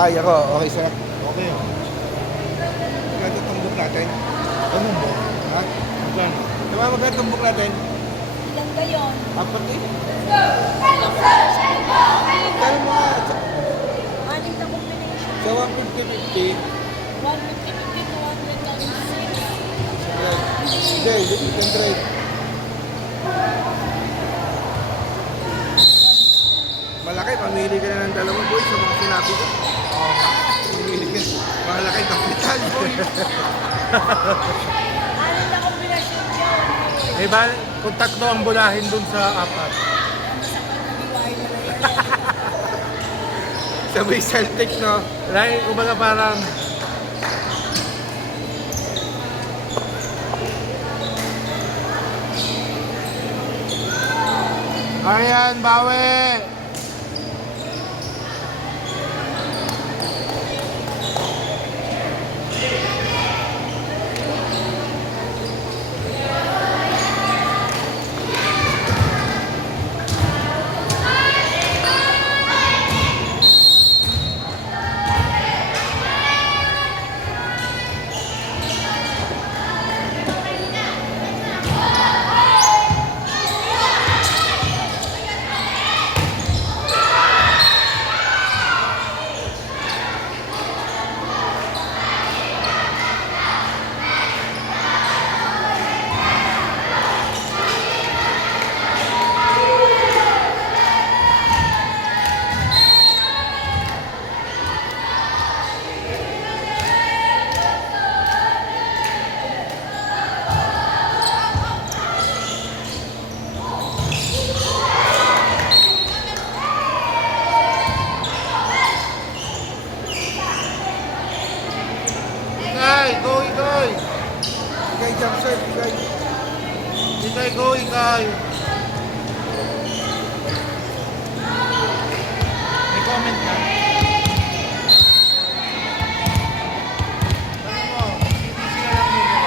papaya ko. Okay, sir. Okay. Magkano tumbok natin? Ano mo? Ha? Magkano? Diba magkano tumbok natin? Ilan gayon? Apat eh. Ilang fresh? Kaya mo nga. Aning na combination. Sa 150-50. 150 to 100 times 6. Hindi, 100. Malaki, pamili ka na ng dalawang boy sa mga sinabi ko. Pamili ka. Malaki kapital, boy. Aning na combination yun. Eh ba, kung tatlo ang bulahin dun sa apat. Masakal na biwain na lang yan. Sabay Celtic, no? Like, kumbaga parang, Arian, bawi! Ikay, go, Ikay! Ikay, jump shot, ikay. Ikay, go, Ikay! May comment ka? Ano mo? BBC na lang nila.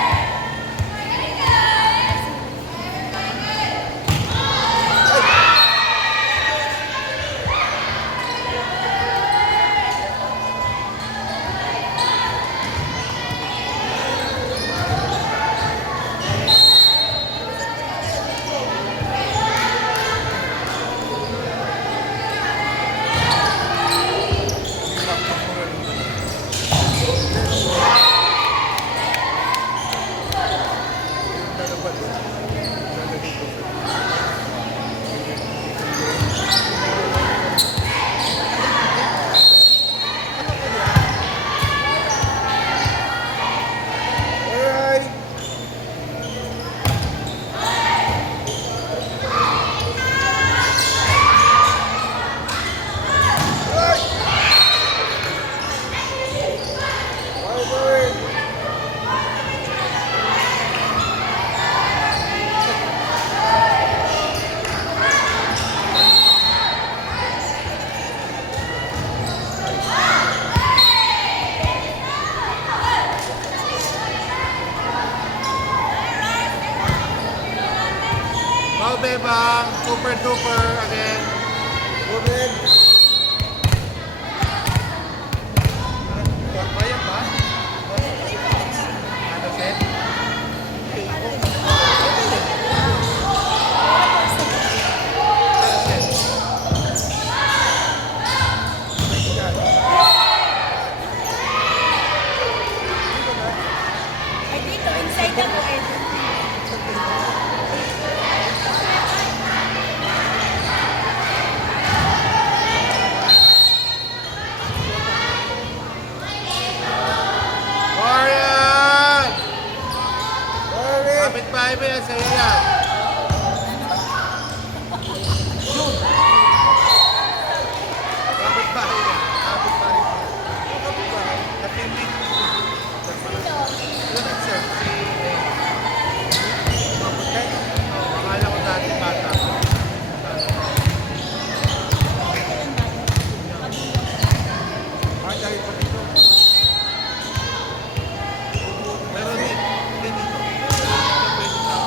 Alright. Alright. Alright. Go, Bebang! Super duper again! Moving. Kaya ba? Ano, set? Ay dito, inside ako eh. Orion! Alright. Kapit bahay mo yan, sa'yo yan. Kapit bahay yan. Kapit bahay mo. Kapit bahay. Katinding. Ano, sir? Si... Mabuti? Oo, akala ko dati bata. Ah, dahil pa dito. Pero di dito. Dito pwede na.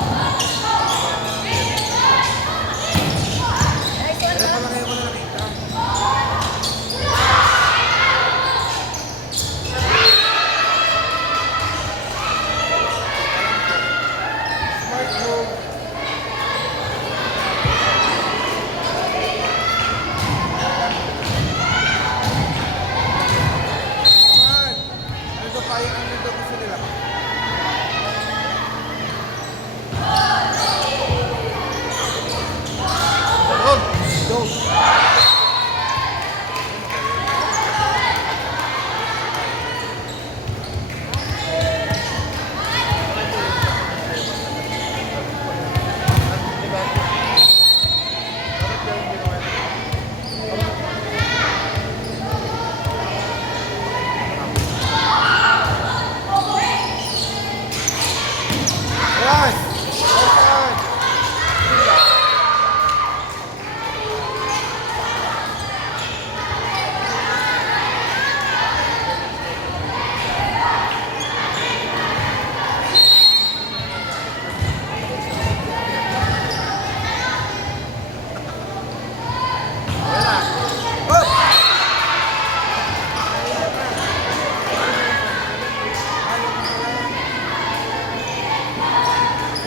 ano daw gusto nila? Dog! Dog. Diba? Bakit ganun ginawa niya? Ayan! Ayan!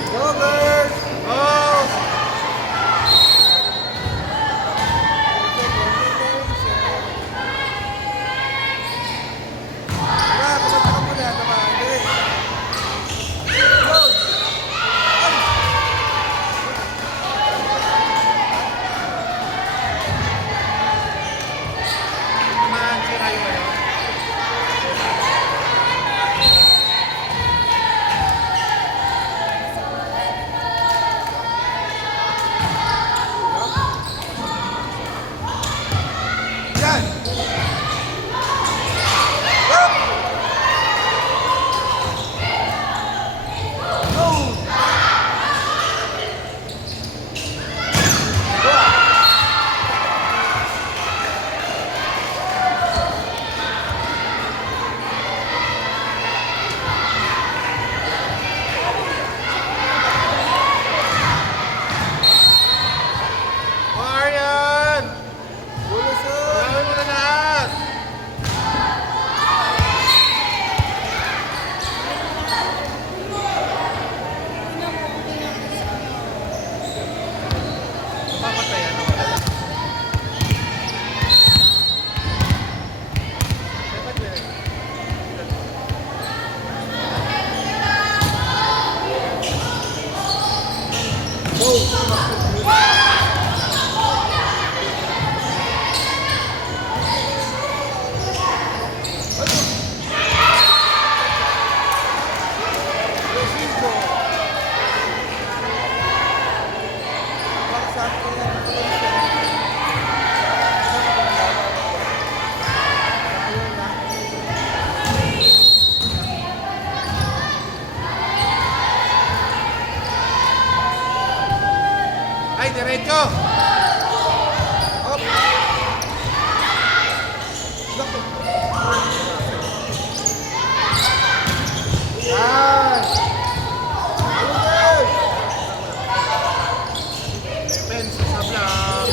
Joggers! Oh! Tara, kumanta ka muna. Tama, dali. Go! Tumahan si Rayo ngayon. Yan! Up! Go! Marian! Bulusot! Gawin mo na lahat! Papatayan ako. Dapat meron. Francisco! Bakit ko yan? Ayun na. Ay, diretso! Up! Bakit? Yan! Ayun! Defense sa block.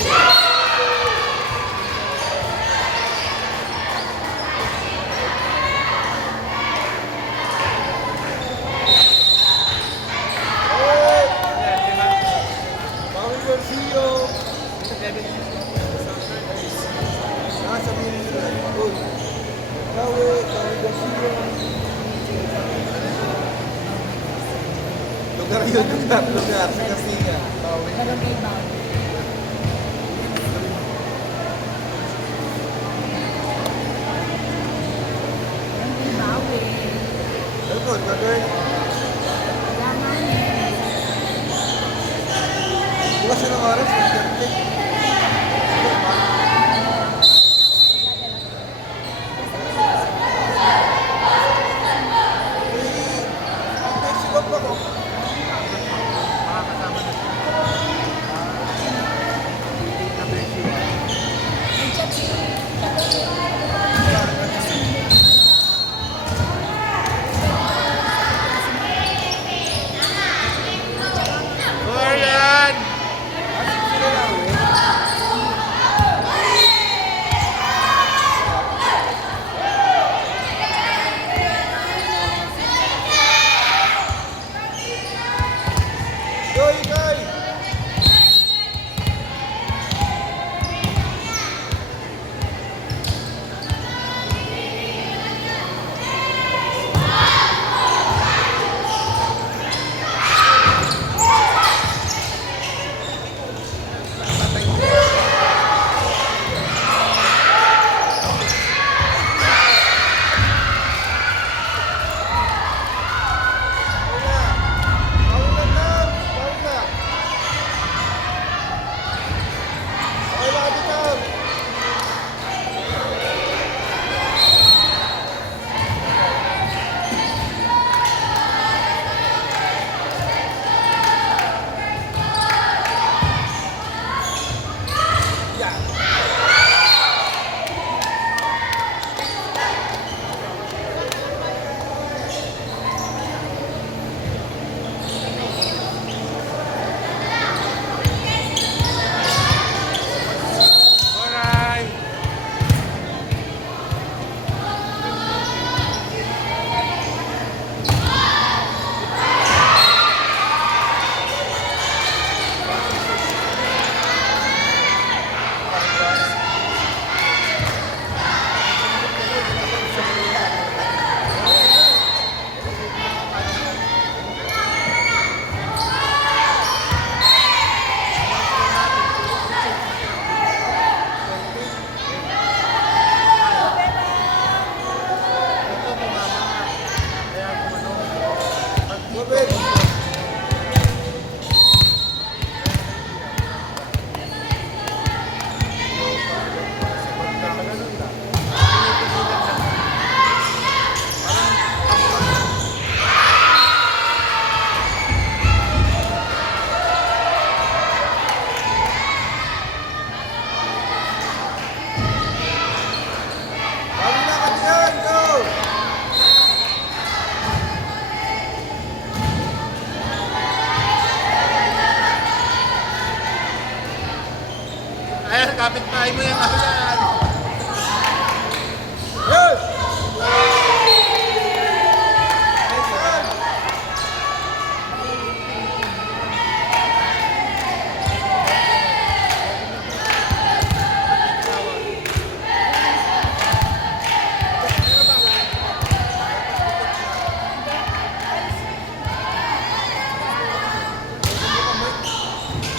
Hey! Ayan, di ba? Bawal Garcia! Nasa Minnesota. Uy! Bawal Garcia! Lugar yun, lugar. Sa Garcia. Bawal. Barangay Bawi. Barangay Bawi. Welcome, brother. Wala namin. Bukas yun ang oras, 1:30. Sigap ako. Makakasama na siya. Na Beshi. Nandiyan si Marian! Asik sila Basahin mo yung ano yan. Yes! Nelson!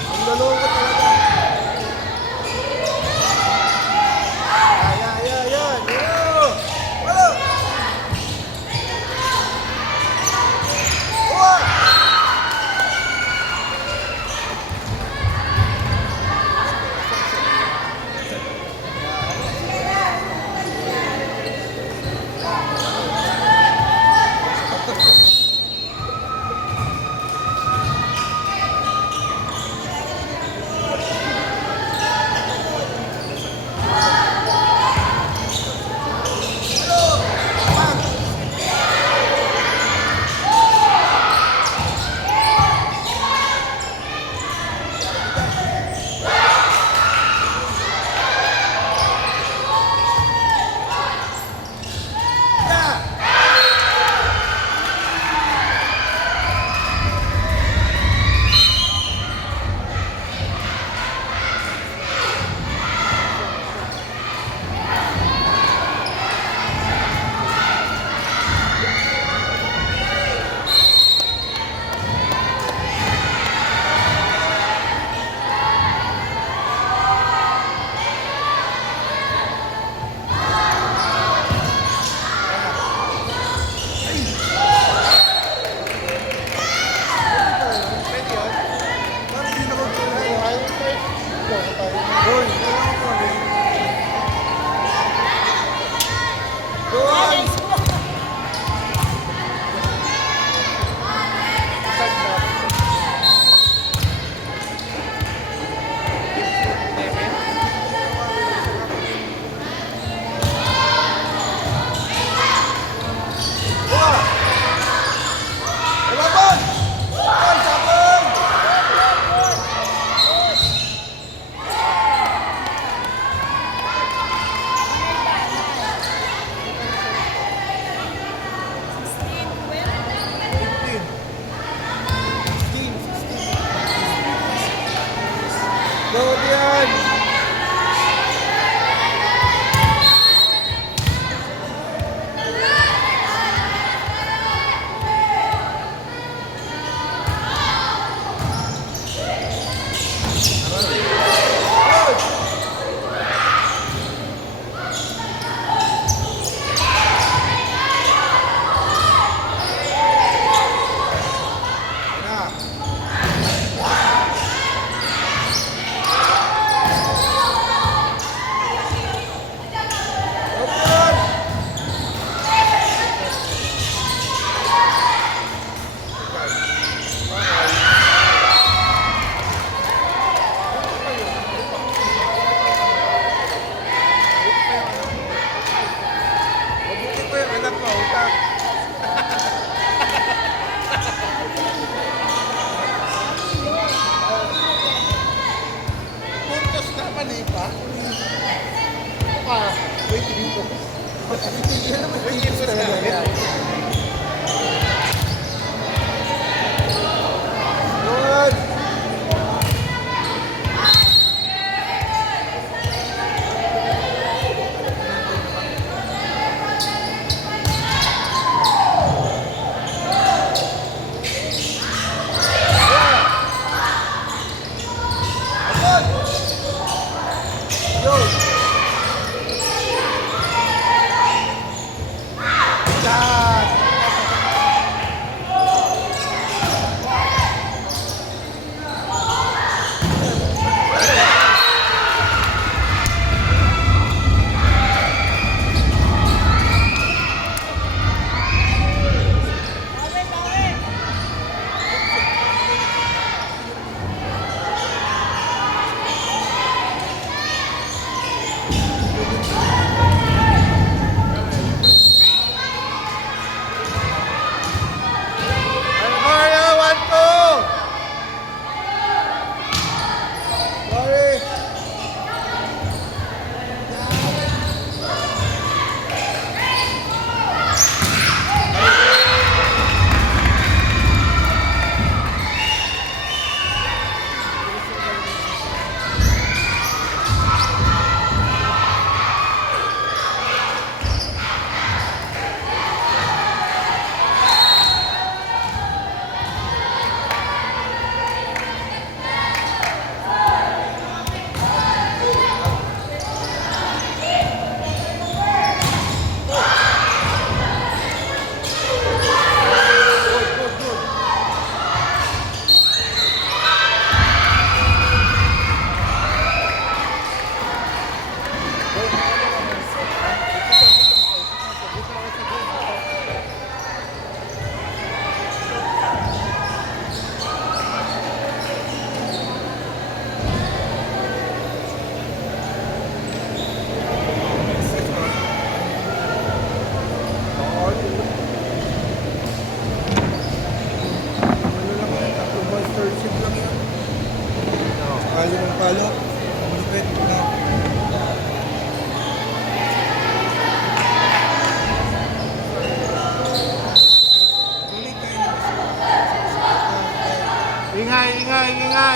Ang lalo ko talaga.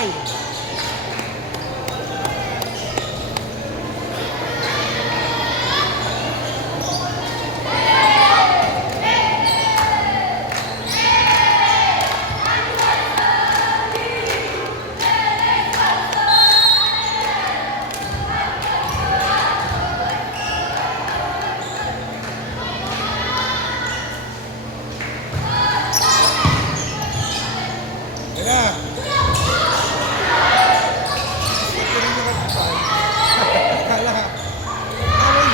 Hawkeye. Yan na. Ito rin yung kapitay. Kala. Aray.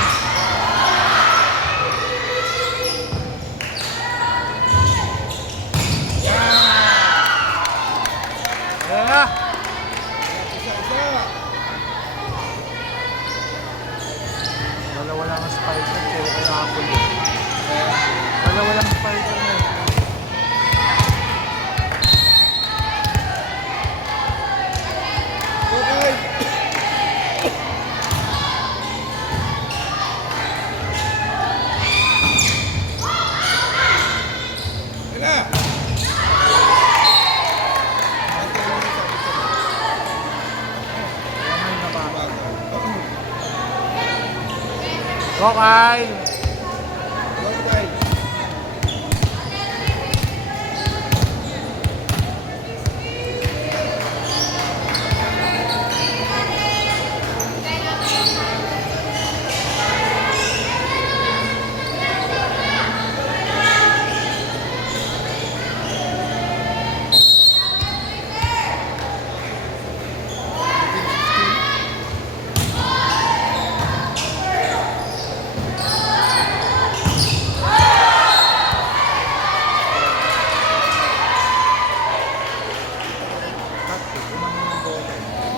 Ayan na. Isa-isa. Dalawa lang ang spider. Pero kaya ako. Dalawa lang ang spider na. Okay. Yan na. Ito lang yung kapitay. Kamay na ba? Bagal. Hawkeye. Okay.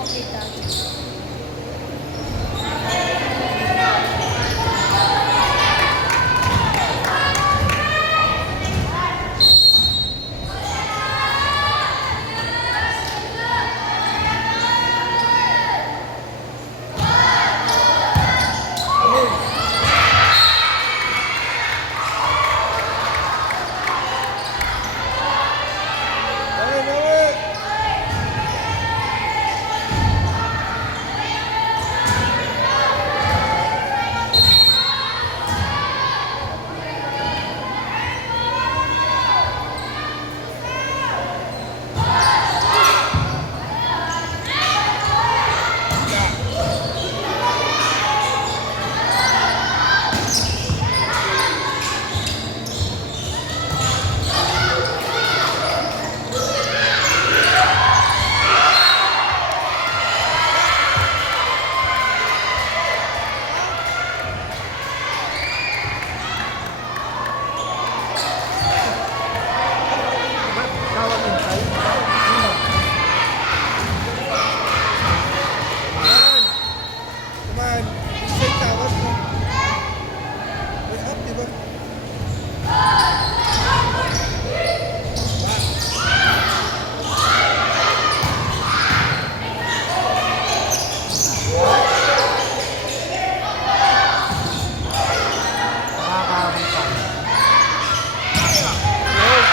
Okay, Dad. Bawi, bawi. Tawag inside. Yan. Come on. Inside tawad mo. Way up, di ba? Nakakaroon pa. Wait.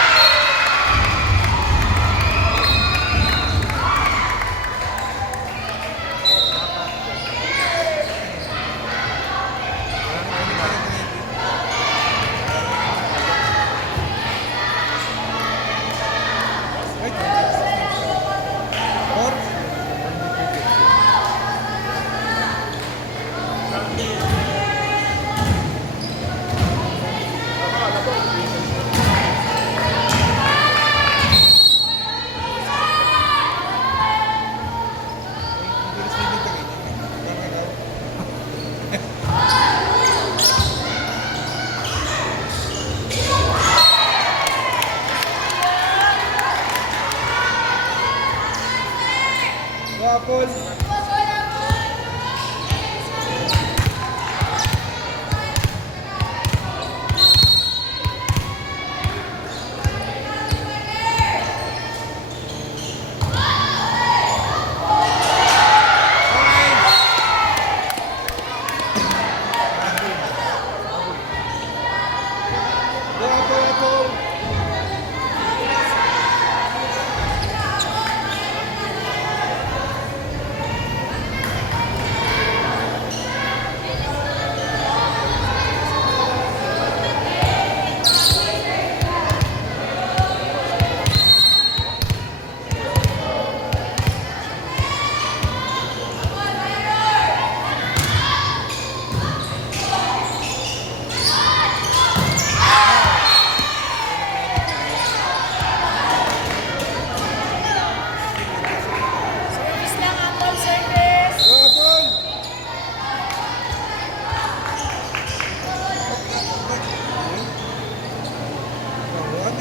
Or, bilis din ito ganyan. Tama daw. Waffle. Waffle.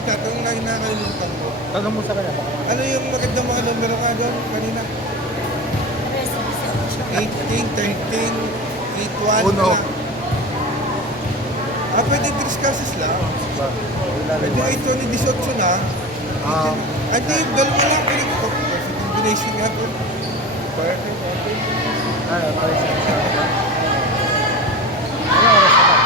tatanong lagi nakakalimutan ko. Tanong mo sa kanya. Baka Ano yung magandang mga numero ka doon kanina? 18, 13, 8, 1. Uno. Pwede 3 cases lang. ba? Pwede 8, 20, 18 na. Hindi, dalawa lang. Perfect combination nga po. Perfect. Ano, tayo sa ano oras na ba?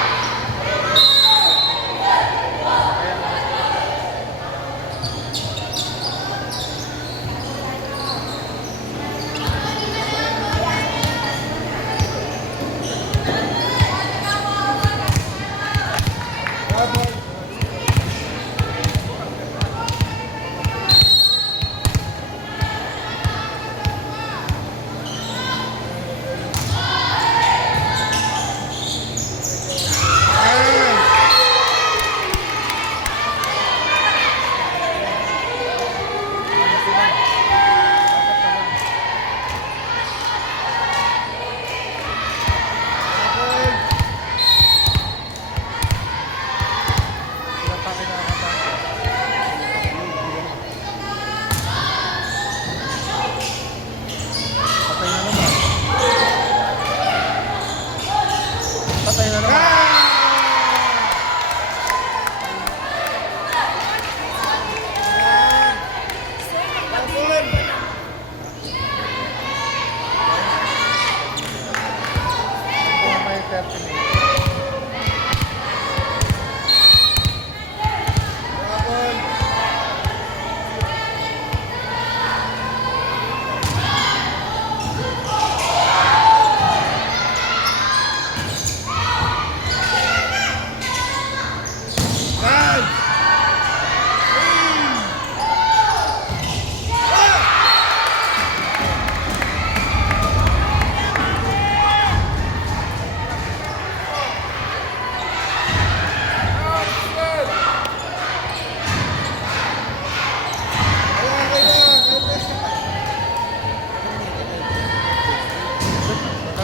Patay na naman. May 30 minutes.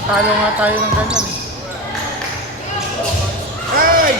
Talo nga tayo ng ganyan eh. Ay!